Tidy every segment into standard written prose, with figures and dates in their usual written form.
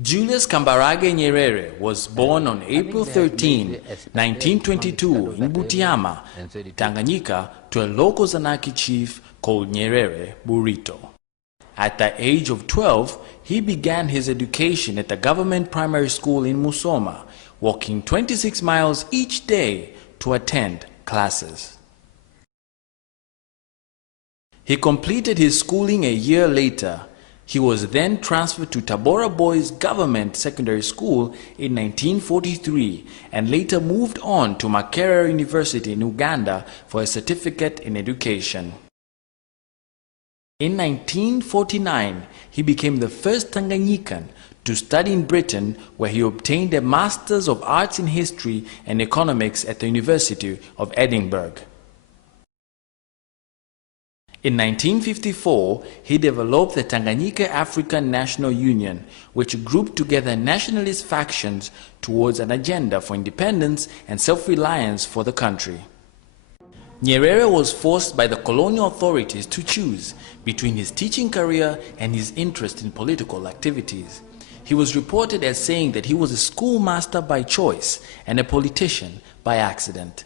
Julius Nyerere was born on April 13, 1922 in Butiama, Tanganyika, to a local Zanaki chief called Nyerere Burito. At the age of 12, he began his education at the government primary school in Musoma, walking 26 miles each day to attend classes. He completed his schooling a year later. He was then transferred to Tabora Boys Government Secondary School in 1943 and later moved on to Makerere University in Uganda for a certificate in education. In 1949, he became the first Tanganyikan to study in Britain, where he obtained a Master's of Arts in History and Economics at the University of Edinburgh. In 1954, he developed the Tanganyika African National Union, which grouped together nationalist factions towards an agenda for independence and self-reliance for the country. Nyerere was forced by the colonial authorities to choose between his teaching career and his interest in political activities. He was reported as saying that he was a schoolmaster by choice and a politician by accident.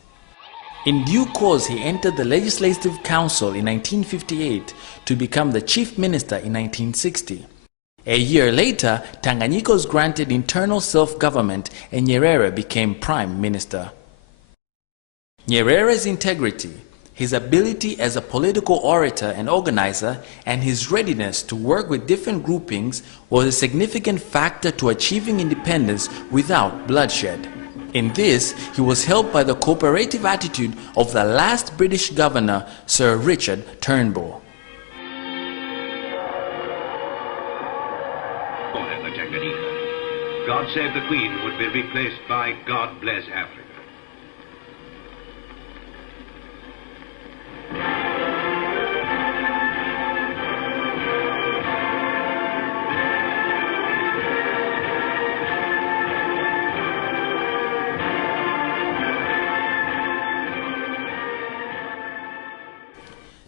In due course, he entered the Legislative Council in 1958 to become the Chief Minister in 1960. A year later, Tanganyika was granted internal self-government and Nyerere became Prime Minister. Nyerere's integrity, his ability as a political orator and organizer, and his readiness to work with different groupings was a significant factor to achieving independence without bloodshed. In this, he was helped by the cooperative attitude of the last British governor, Sir Richard Turnbull. God Save the Queen would be replaced by God Bless Africa.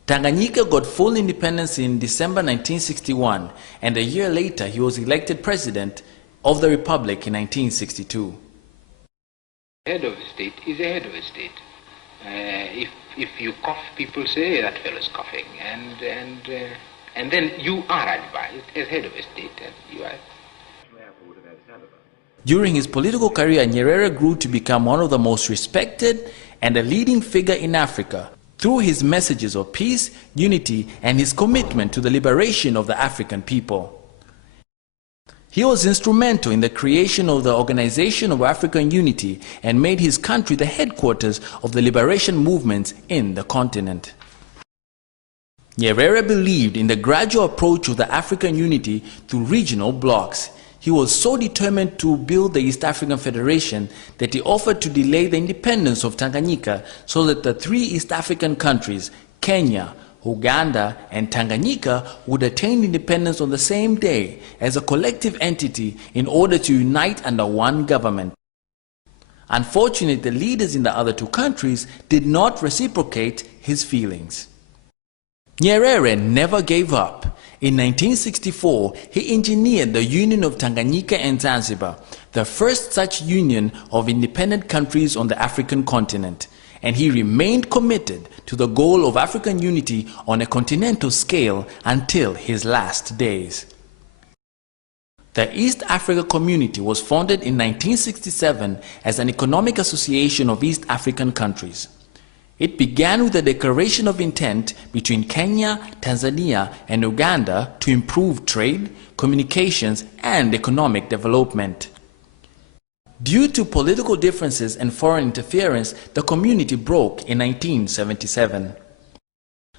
Tanganyika got full independence in December 1961, and a year later he was elected president of the republic in 1962. Head of a state is a head of a state. If you cough, people say that fellow's coughing, and then you are advised as head of a state, and you are. During his political career, Nyerere grew to become one of the most respected and a leading figure in Africa through his messages of peace, unity, and his commitment to the liberation of the African people. He was instrumental in the creation of the Organization of African Unity and made his country the headquarters of the liberation movements in the continent. Nyerere believed in the gradual approach of the African unity through regional blocs. He was so determined to build the East African Federation that he offered to delay the independence of Tanganyika so that the three East African countries, Kenya, Uganda, and Tanganyika, would attain independence on the same day as a collective entity in order to unite under one government. Unfortunately, the leaders in the other two countries did not reciprocate his feelings. Nyerere never gave up. In 1964, he engineered the Union of Tanganyika and Zanzibar, the first such union of independent countries on the African continent, and he remained committed to the goal of African unity on a continental scale until his last days. The East Africa Community was founded in 1967 as an economic association of East African countries. It began with a declaration of intent between Kenya, Tanzania, and Uganda to improve trade, communications, and economic development. Due to political differences and foreign interference, the community broke in 1977.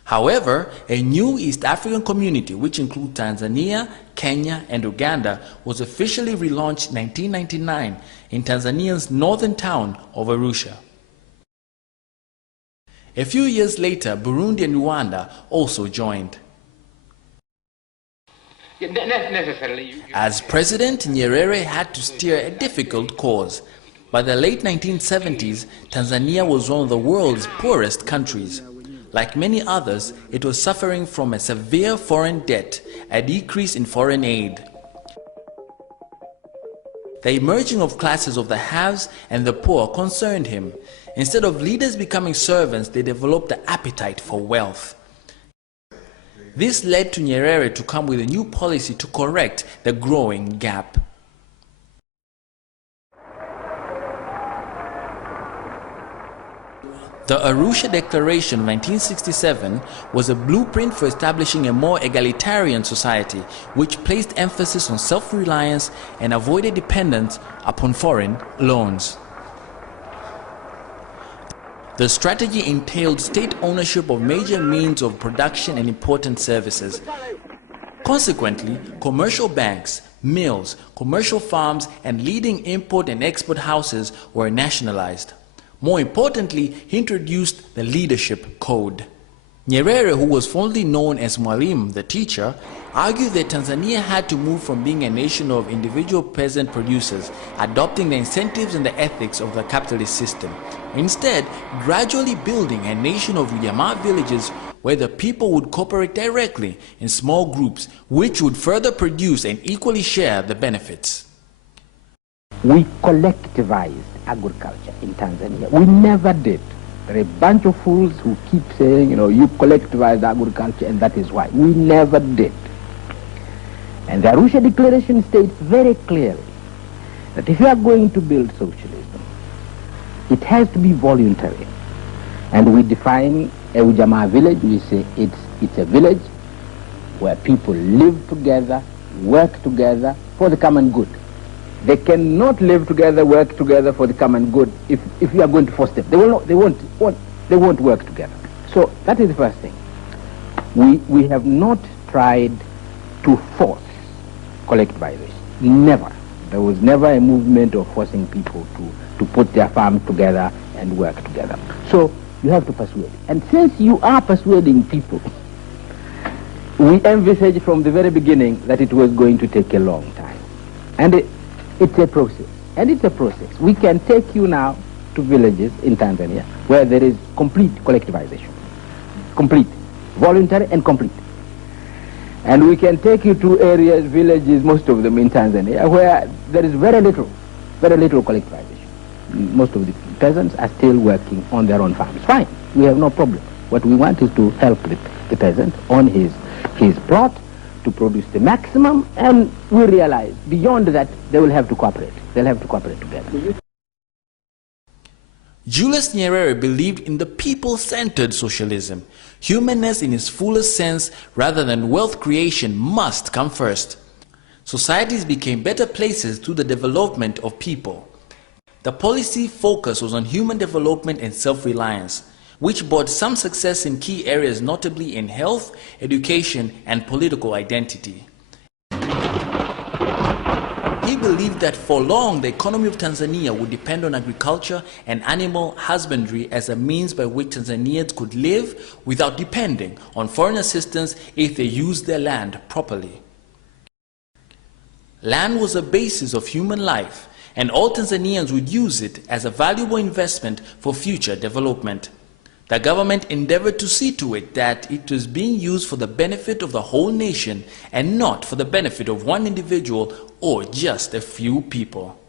However, a new East African community, which includes Tanzania, Kenya, and Uganda, was officially relaunched in 1999 in Tanzania's northern town of Arusha. A few years later, Burundi and Rwanda also joined. As president, Nyerere had to steer a difficult course. By the late 1970s, Tanzania was one of the world's poorest countries. Like many others, it was suffering from a severe foreign debt, a decrease in foreign aid. the emerging of classes of the haves and the poor concerned him. Instead of leaders becoming servants, they developed the appetite for wealth. This led to Nyerere to come with a new policy to correct the growing gap. The Arusha Declaration of 1967 was a blueprint for establishing a more egalitarian society, which placed emphasis on self-reliance and avoided dependence upon foreign loans. The strategy entailed state ownership of major means of production and important services. Consequently, commercial banks, mills, commercial farms, and leading import and export houses were nationalized. More importantly, he introduced the leadership code. Nyerere, who was fondly known as Mwalimu, the teacher, argued that Tanzania had to move from being a nation of individual peasant producers, adopting the incentives and the ethics of the capitalist system. Instead, gradually building a nation of Ujamaa villages where the people would cooperate directly in small groups, which would further produce and equally share the benefits. We collectivized agriculture in Tanzania. We never did. There are a bunch of fools who keep saying, you collectivized agriculture and that is why. We never did. And the Arusha Declaration states very clearly that if you are going to build socialism, it has to be voluntary. And we define a Ujamaa village, we say it's a village where people live together, work together for the common good. They cannot live together, work together for the common good if you are going to force them. They won't work together. So that is the first thing. We have not tried to force collectivization. Never. There was never a movement of forcing people to put their farms together and work together. So you have to persuade. And since you are persuading people, we envisaged from the very beginning that it was going to take a long time. And it's a process, and it's a process. We can take you now to villages in Tanzania where there is complete collectivization. Complete. Voluntary and complete. And we can take you to areas, villages, most of them in Tanzania, where there is very little collectivization. Most of the peasants are still working on their own farms. Fine, we have no problem. What we want is to help the peasant on his plot, to produce the maximum, and we realize beyond that they will have to cooperate. They'll have to cooperate together. Julius Nyerere believed in the people-centered socialism. Humanness in its fullest sense rather than wealth creation must come first. Societies became better places through the development of people. The policy focus was on human development and self-reliance, which brought some success in key areas, notably in health, education, and political identity. He believed that for long the economy of Tanzania would depend on agriculture and animal husbandry as a means by which Tanzanians could live without depending on foreign assistance if they used their land properly. Land was the basis of human life, and all Tanzanians would use it as a valuable investment for future development. The government endeavored to see to it that it was being used for the benefit of the whole nation and not for the benefit of one individual or just a few people.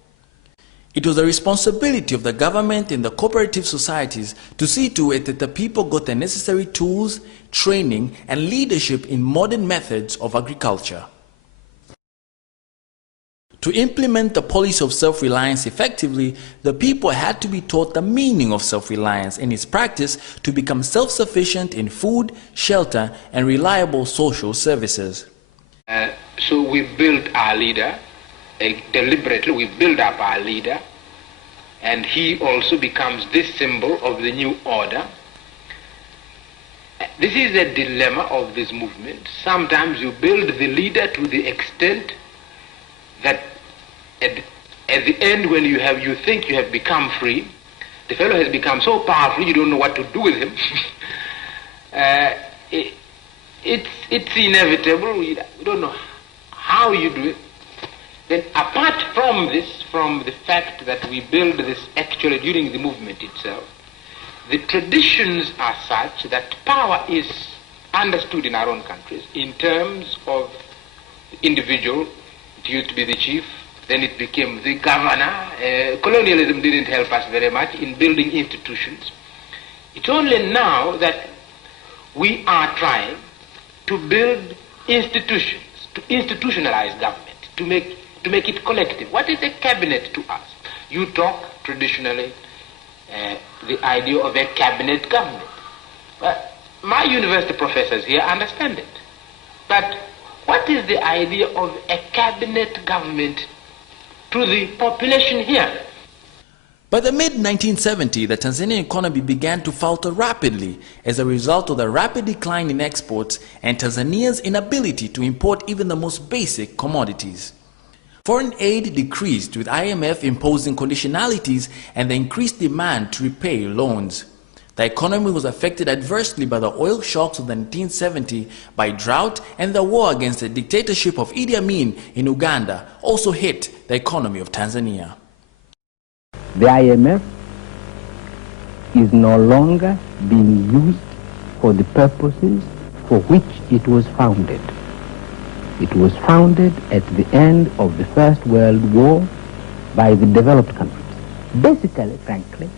It was the responsibility of the government and the cooperative societies to see to it that the people got the necessary tools, training, and leadership in modern methods of agriculture. To implement the policy of self-reliance effectively, the people had to be taught the meaning of self-reliance and its practice to become self-sufficient in food, shelter, and reliable social services. So we built our leader, deliberately we build up our leader, and he also becomes this symbol of the new order. This is a dilemma of this movement. Sometimes you build the leader to the extent that at the end, when you think you have become free, the fellow has become so powerful you don't know what to do with him. It's inevitable. We don't know how you do it. Then apart from this, from the fact that we build this actually during the movement itself, the traditions are such that power is understood in our own countries in terms of the individual. It used to be the chief, then it became the governor. Colonialism didn't help us very much in building institutions. It's only now that we are trying to build institutions, to institutionalize government, to make it collective. What is a cabinet to us? You talk traditionally the idea of a cabinet government. But my university professors here understand it. But what is the idea of a cabinet government to the population here? By the mid-1970s, the Tanzanian economy began to falter rapidly as a result of the rapid decline in exports and Tanzania's inability to import even the most basic commodities. Foreign aid decreased, with IMF imposing conditionalities and the increased demand to repay loans. The economy was affected adversely by the oil shocks of the 1970s, by drought, and the war against the dictatorship of Idi Amin in Uganda also hit the economy of Tanzania. The IMF is no longer being used for the purposes for which it was founded. It was founded at the end of the First World War by the developed countries, basically, frankly,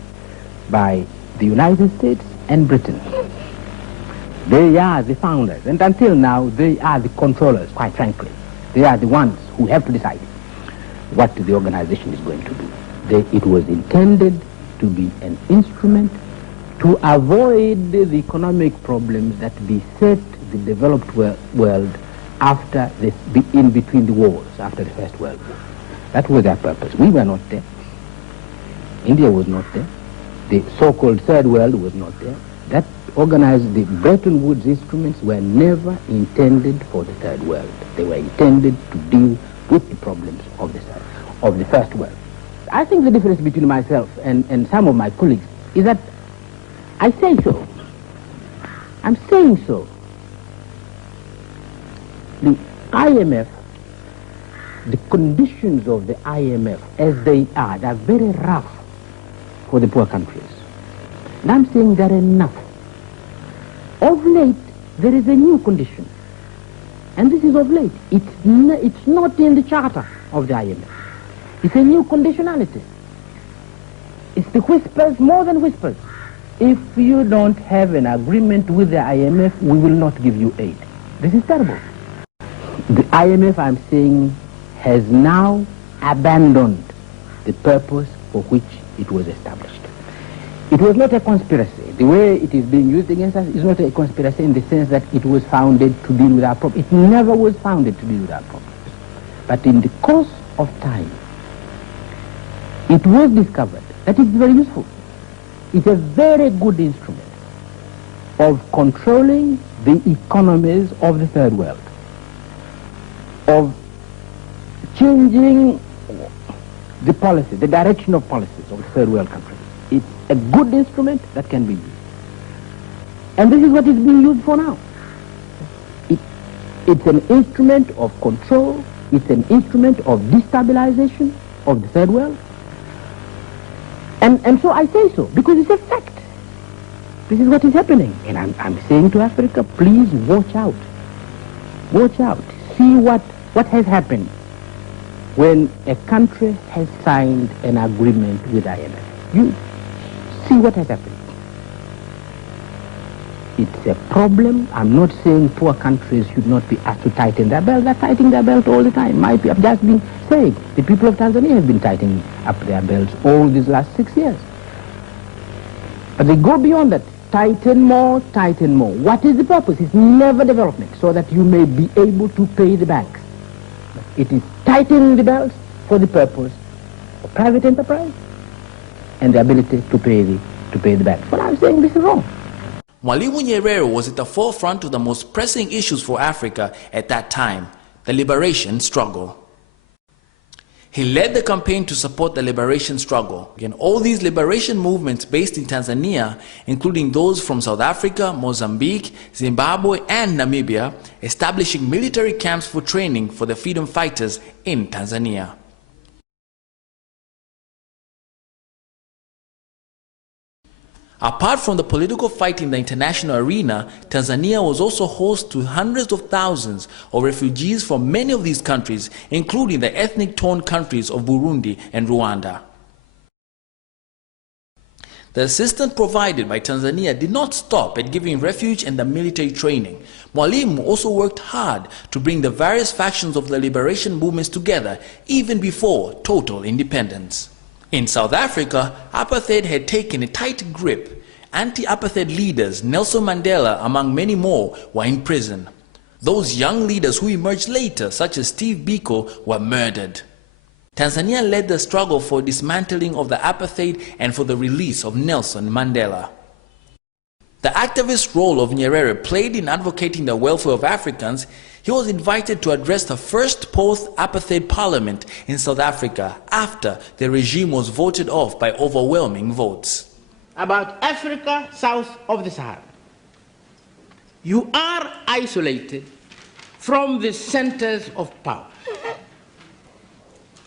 by the United States and Britain. They are the founders, and until now, they are the controllers, quite frankly. They are the ones who have to decide what the organization is going to do. It was intended to be an instrument to avoid the economic problems that beset the developed world after in between the wars, after the First World War. That was their purpose. We were not there. India was not there. The so-called Third World was not there. That organized, the Bretton Woods instruments were never intended for the Third World. They were intended to deal with the problems of the First World. I think the difference between myself and some of my colleagues is that I say so. I'm saying so. The IMF, the conditions of the IMF as they are, they're very rough for the poor countries. And I'm saying they're enough. Of late, there is a new condition. And this is of late. It's not in the charter of the IMF. It's a new conditionality. It's the whispers more than whispers. If you don't have an agreement with the IMF, we will not give you aid. This is terrible. The IMF, I'm saying, has now abandoned the purpose for which it was established. It was not a conspiracy. The way it is being used against us is not a conspiracy in the sense that it was founded to deal with our problems. It never was founded to deal with our problems. But in the course of time, it was discovered that it's very useful. It's a very good instrument of controlling the economies of the Third World, of changing the policy, the direction of policies of the Third World countries. It's a good instrument that can be used. And this is what it's being used for now. It's an instrument of control. It's an instrument of destabilization of the Third World. And so I say so, because it's a fact. This is what is happening. And I'm saying to Africa, please watch out. Watch out. See what has happened when a country has signed an agreement with IMF. You see what has happened. It's a problem. I'm not saying poor countries should not be asked to tighten their belt. They're tightening their belt all the time. I've just been saying, the people of Tanzania have been tightening up their belts all these last 6 years. But they go beyond that. Tighten more, tighten more. What is the purpose? It's never development, so that you may be able to pay the banks. It is tightening the belts for the purpose of private enterprise and the ability to pay the banks. But I'm saying this is wrong. Mwalimu Nyerere was at the forefront of the most pressing issues for Africa at that time, the liberation struggle. He led the campaign to support the liberation struggle. And all these liberation movements based in Tanzania, including those from South Africa, Mozambique, Zimbabwe, and Namibia, establishing military camps for training for the freedom fighters in Tanzania. Apart from the political fight in the international arena, Tanzania was also host to hundreds of thousands of refugees from many of these countries, including the ethnic torn countries of Burundi and Rwanda. The assistance provided by Tanzania did not stop at giving refuge and the military training. Mwalimu also worked hard to bring the various factions of the liberation movements together, even before total independence. In South Africa, apartheid had taken a tight grip. Anti-apartheid leaders, Nelson Mandela among many more, were in prison. Those young leaders who emerged later, such as Steve Biko, were murdered. Tanzania led the struggle for dismantling of the apartheid and for the release of Nelson Mandela. The activist role of Nyerere played in advocating the welfare of Africans. He was invited to address the first post-apartheid parliament in South Africa after the regime was voted off by overwhelming votes. About Africa south of the Sahara. You are isolated from the centers of power.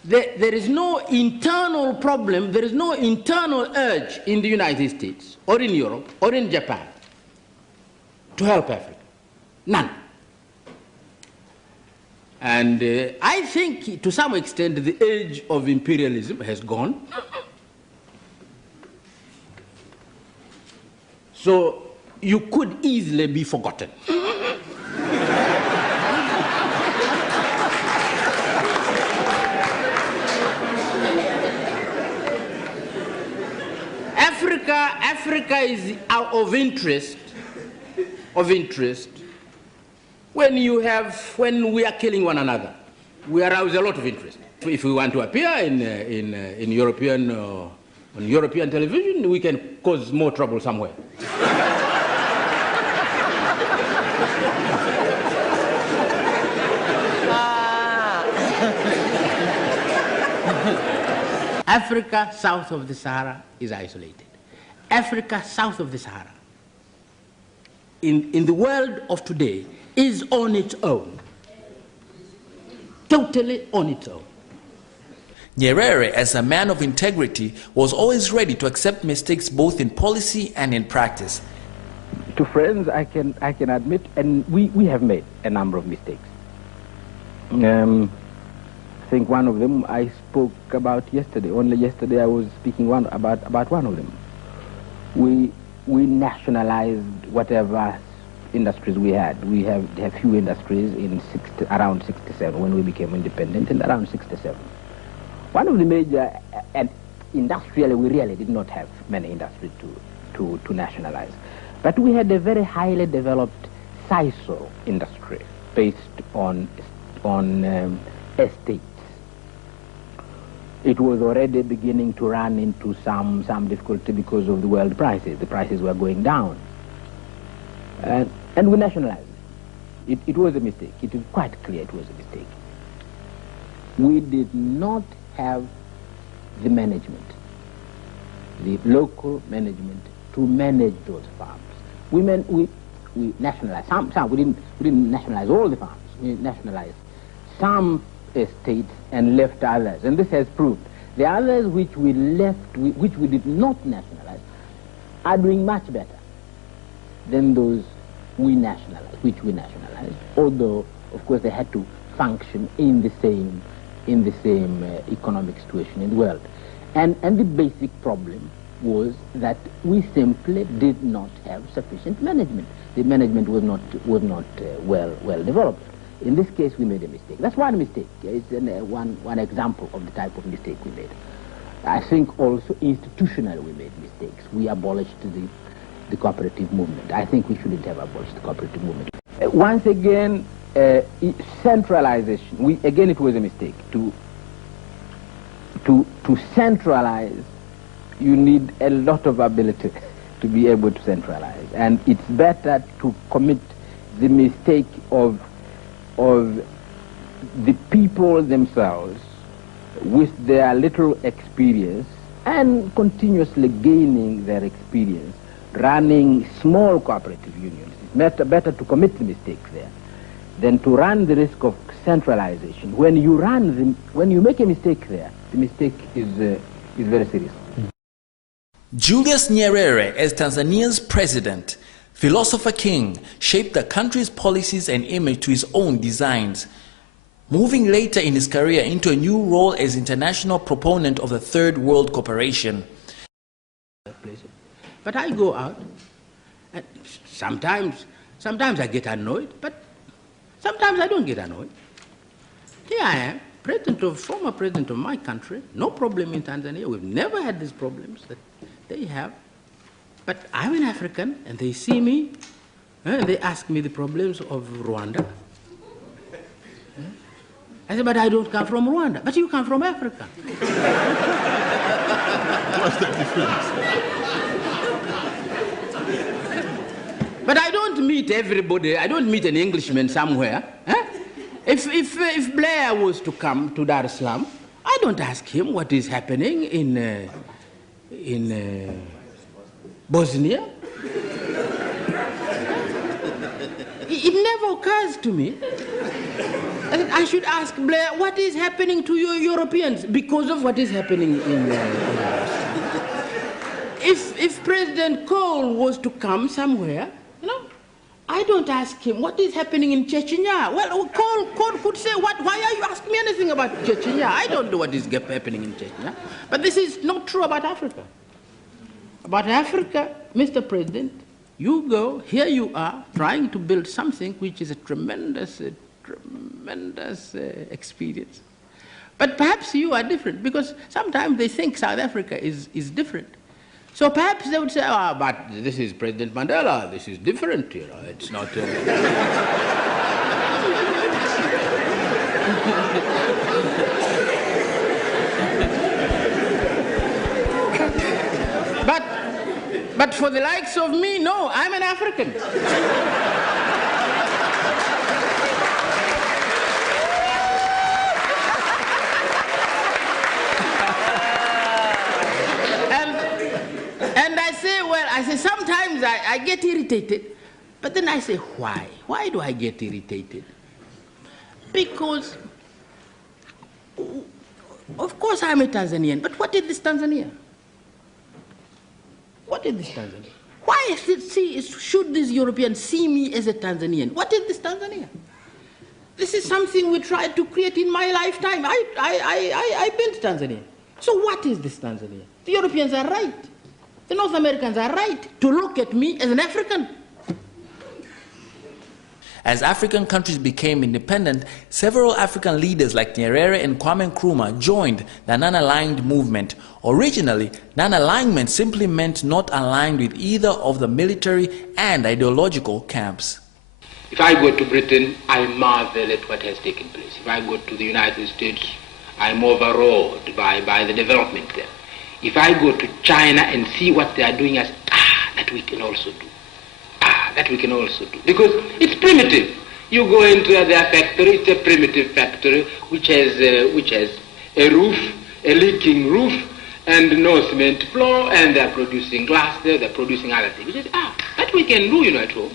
There is no internal problem, there is no internal urge in the United States or in Europe or in Japan to help Africa. None. And I think to some extent the age of imperialism has gone. So you could easily be forgotten. Africa is of interest when we are killing one another. We arouse a lot of interest. If we want to appear in European on European television, we can cause more trouble somewhere. Africa south of the Sahara is isolated. Africa south of the Sahara, in the world of today, is on its own. Totally on its own. Nyerere, as a man of integrity, was always ready to accept mistakes both in policy and in practice. To friends, I can admit, and we have made a number of mistakes. I think one of them I spoke about yesterday. Only yesterday I was speaking about one of them. We nationalized whatever industries we had. We have few industries in around 67 when we became independent, and around 67. One of the major, and industrially we really did not have many industries to nationalize. But we had a very highly developed sisal industry based on estates. It was already beginning to run into some difficulty because of the world prices. The prices were going down. And we nationalized it. It was a mistake. It is quite clear it was a mistake. We did not have the management, the local management, to manage those farms. We nationalized some. We didn't nationalize all the farms. We nationalized some estates and left others, and this has proved the others which we left, which we did not nationalize, are doing much better than those we nationalized, although of course they had to function in the same economic situation in the world. And the basic problem was that we simply did not have sufficient management. The management was not well developed. In this case, we made a mistake. That's one mistake. It's one example of the type of mistake we made. I think also institutionally we made mistakes. We abolished the cooperative movement. I think we shouldn't have abolished the cooperative movement. Once again, centralization. Again, it was a mistake. To centralize, you need a lot of ability to be able to centralize. And it's better to commit the mistake of the people themselves with their little experience and continuously gaining their experience, running small cooperative unions. It's better to commit the mistake there than to run the risk of centralization. When you make a mistake there, the mistake is very serious. Julius Nyerere, as Tanzania's president, philosopher king, shaped the country's policies and image to his own designs, moving later in his career into a new role as international proponent of the Third World Cooperation. But I go out, and sometimes I get annoyed, but sometimes I don't get annoyed. Here I am, former president of my country, no problem in Tanzania. We've never had these problems that they have. But I'm an African, and they see me, and they ask me the problems of Rwanda. I say, but I don't come from Rwanda. But you come from Africa. What's the difference? But I don't meet everybody. I don't meet an Englishman somewhere. If Blair was to come to Dar es Salaam, I don't ask him what is happening in Bosnia. It never occurs to me. I should ask Blair, what is happening to you Europeans because of what is happening in Bosnia? If President Cole was to come somewhere, I don't ask him what is happening in Chechnya. Well, Cole could say, why are you asking me anything about Chechnya? I don't know what is happening in Chechnya. But this is not true about Africa. About Africa, Mr. President, you go, here you are, trying to build something which is a tremendous experience. But perhaps you are different, because sometimes they think South Africa is different. So perhaps they would say, but this is President Mandela, this is different, it's not... But for the likes of me, no, I'm an African. And I say, sometimes I get irritated, but then I say, why? Why do I get irritated? Because, of course I'm a Tanzanian, but what is this Tanzania? What is this Tanzania? Why should these Europeans see me as a Tanzanian? What is this Tanzania? This is something we tried to create in my lifetime. I built Tanzania. So what is this Tanzania? The Europeans are right. The North Americans are right to look at me as an African. As African countries became independent, several African leaders like Nyerere and Kwame Nkrumah joined the non-aligned movement. Originally, non-alignment simply meant not aligned with either of the military and ideological camps. If I go to Britain, I marvel at what has taken place. If I go to the United States, I'm overawed by the development there. If I go to China and see what they are doing, as that we can also do. That we can also do. Because it's primitive. You go into their factory, it's a primitive factory which has a roof, a leaking roof, and no cement floor, and they're producing glass there, they're producing other things. Which is, that we can do, at home.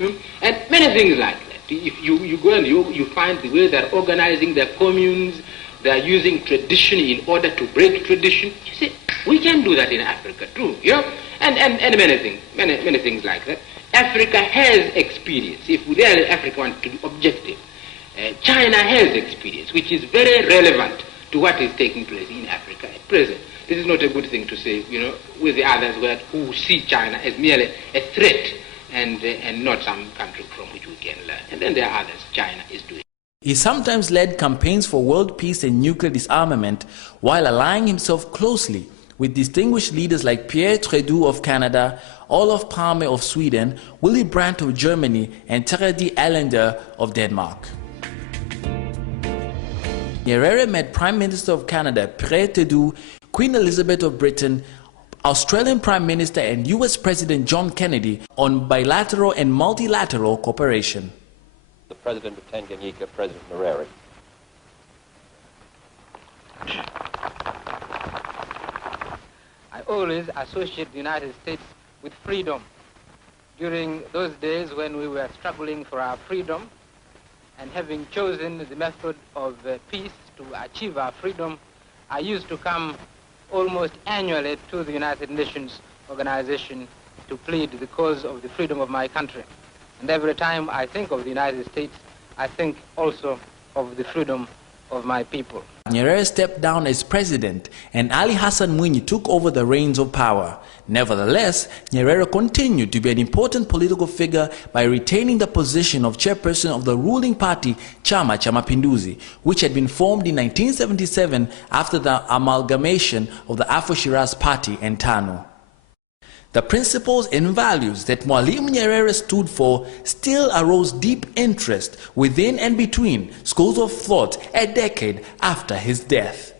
And many things like that. If you go and you find the way they're organizing their communes, they're using tradition in order to break tradition. You see, we can do that in Africa too, and many things like that. Africa has experience. If really Africa wants to be objective, China has experience, which is very relevant to what is taking place in Africa at present. This is not a good thing to say, with the others who see China as merely a threat and not some country from which we can learn. And then there are others China is doing. He sometimes led campaigns for world peace and nuclear disarmament while allying himself closely with distinguished leaders like Pierre Trudeau of Canada, Olof Palme of Sweden, Willy Brandt of Germany, and Terje Allende of Denmark. Nyerere met Prime Minister of Canada Pierre Trudeau, Queen Elizabeth of Britain, Australian Prime Minister and US President John Kennedy on bilateral and multilateral cooperation. The President of Tanganyika, President Nyerere. I always associate the United States with freedom. During those days when we were struggling for our freedom and having chosen the method of peace to achieve our freedom, I used to come almost annually to the United Nations organization to plead the cause of the freedom of my country. And every time I think of the United States, I think also of the freedom of my people. Nyerere stepped down as president and Ali Hassan Mwinyi took over the reins of power. Nevertheless, Nyerere continued to be an important political figure by retaining the position of chairperson of the ruling party Chama cha Mapinduzi, which had been formed in 1977 after the amalgamation of the Afro-Shiraz Party and TANU. The principles and values that Mwalimu Nyerere stood for still arouse deep interest within and between schools of thought a decade after his death.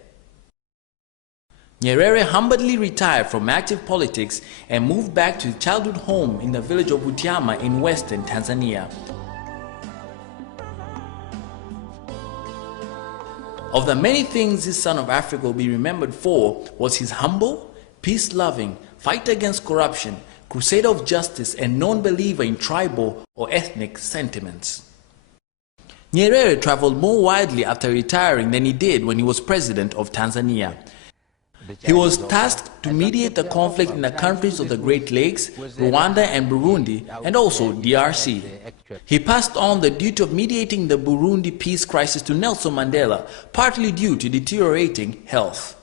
Nyerere humbly retired from active politics and moved back to his childhood home in the village of Butiama in western Tanzania. Of the many things this son of Africa will be remembered for was his humble, peace-loving, fight against corruption, crusader of justice, and non-believer in tribal or ethnic sentiments. Nyerere traveled more widely after retiring than he did when he was president of Tanzania. He was tasked to mediate the conflict in the countries of the Great Lakes, Rwanda and Burundi, and also DRC. He passed on the duty of mediating the Burundi peace crisis to Nelson Mandela, partly due to deteriorating health.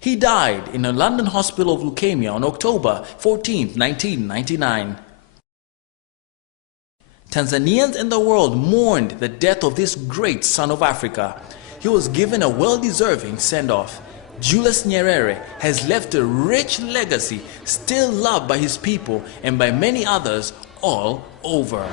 He died in a London hospital of leukemia on October 14, 1999. Tanzanians and the world mourned the death of this great son of Africa. He was given a well-deserving send-off. Julius Nyerere has left a rich legacy, still loved by his people and by many others all over.